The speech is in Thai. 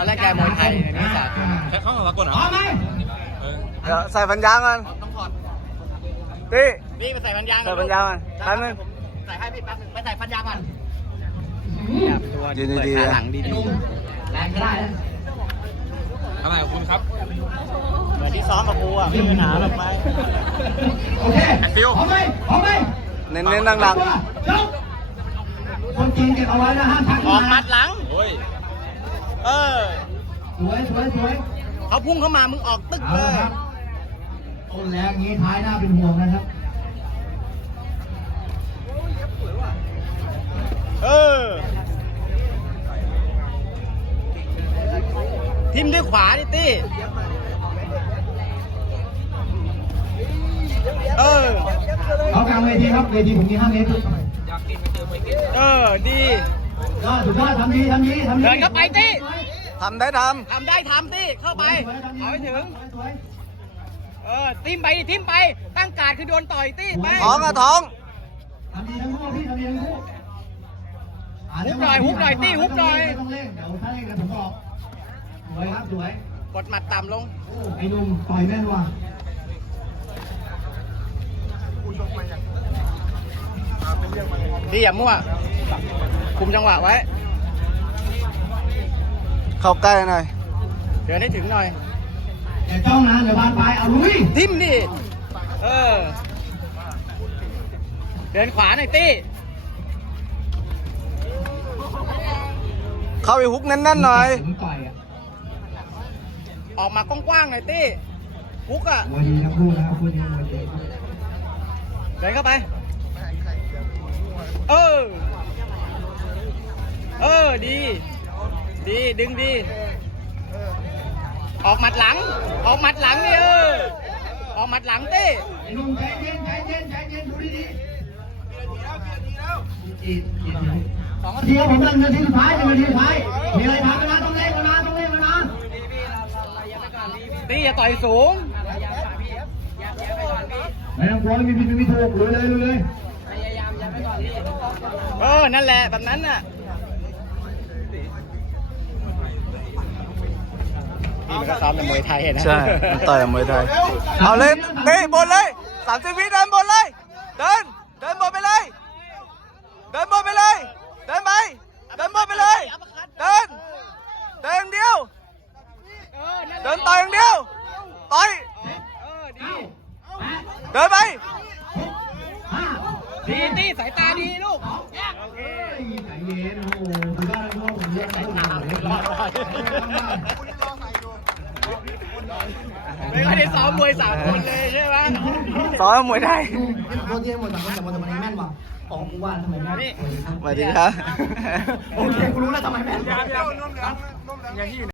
อนแรกแกมวยไทยไม่สากลแค่เข้ากับสากลเหรอพร้อมไหมเดี๋ยวใส่ฟันยางกันต้องถอดตีพี่ไปใส่ฟันยางใส่ฟันยางกันแป๊บนึงใส่ให้พี่แป๊บนึงไปใส่ฟันยางก่อนยืนดีๆเปินะขาหลังดีแรงก็ได้นะอะไรของคุณครับๆเหมือนที่ซ้อมกับกูอ่ะไม่มีปัญหาหรอกไปโอเคพร้อมไหมพร้อมไหมเน้นๆดังยกคนจริงเก็บเอาไว้นะห้ามทักออกหมัดหลังโอ้ยเออสวยสวยสวยเขาพุ่งเข้ามามึงออกตึกเอาเลละยครับต้นแรงนี้ท้ายหน้าเป็นห่วงนะครับเออทิมด้วยขวาดิตี้เออเขากลางเวทีครับเวทีผมมี5 เมตรเออดีก็ถือว่าทำดีทำดีทำดีเดินเข้าไปตี้ๆทำได้ททำได้ทำตี้เข้าไปเอาให้ถึงสวยเออทิมไปดิทิมไป ตั้งการคือโดนต่อยตี้ไปำท้องอะท้องทำดีทั้งคู่พี่ทำดีทั้งคู่ฮุบหน่อยฮุบหน่อยตี้ฮุบหน่อยไม่ต้องเร่งเดี๋ยวถ้าเร่งแล้วผมบอกสวยครับสวยกดหมัดต่ำลงโอ้ไอ้หนุ่มต่อยแม่นว่ะดีอย่ามั่ว คุมจังหวะไว้เข้าใกล้หน่อยเดินให้ถึงหน่อยอย่าจ้องนะเดี๋ยวบานปลายเอาลุยทิมดิ เออ เดินขวาหน่อยตี้เข้าไปฮุกแน่นๆหน่อยผมต่อยอ่ะออกมากว้างๆหน่อยตี้ฮุกอ่ะมวยดีทั้งคู่นะครับคู่นี้มวยดีครับเดินเข้าไป เออ เออ ดี ดี ดึงดี ออกหมัดหลัง ออกหมัดหลังนี่เออ ออกหมัดหลังตี้ไอ้หนุ่มใจเย็นใจเย็นใจเย็นดูดีๆกี่นาทีผม1 นาทีสุดท้าย1 นาทีสุดท้ายมีอะไรทำกันนะต้องเร่งกันนะต้องเร่งกันนะตี้อย่าต่อยสูงไม่ต้องกลัวไม่มีผิดไม่มีถูกลุยเลยลุยเลยเออ นั่นแหละแบบนั้นน่ะนี่มันก็ซ้อมในมวยไทยนะใช่มันต่อยกับมวยไทย เอาเลยเตะบนเลย30 วิเดินบนเลย เดินบนไปเลย เดินบนไปเลย เดินไป เดินบนไปเลย เดินอย่างเดียว เดินต่อยอย่างเดียว ต่อยเออ ดีเดินไปดีตี้สายตาดีลูก โอเคใจเย็นโอ้โหดูได้แล้วว่าผมเยอะนะไม่ค่อยได้ซ้อมมวย3 คนเลยใช่ไหมต่อยมวยไทยโคตรเยี่ยมหมดแต่คนแต่มันแม่นว่ะของกูว่าทำไมแม่นสวัสดีครับโอเคกูรู้แล้วทำไมแม่น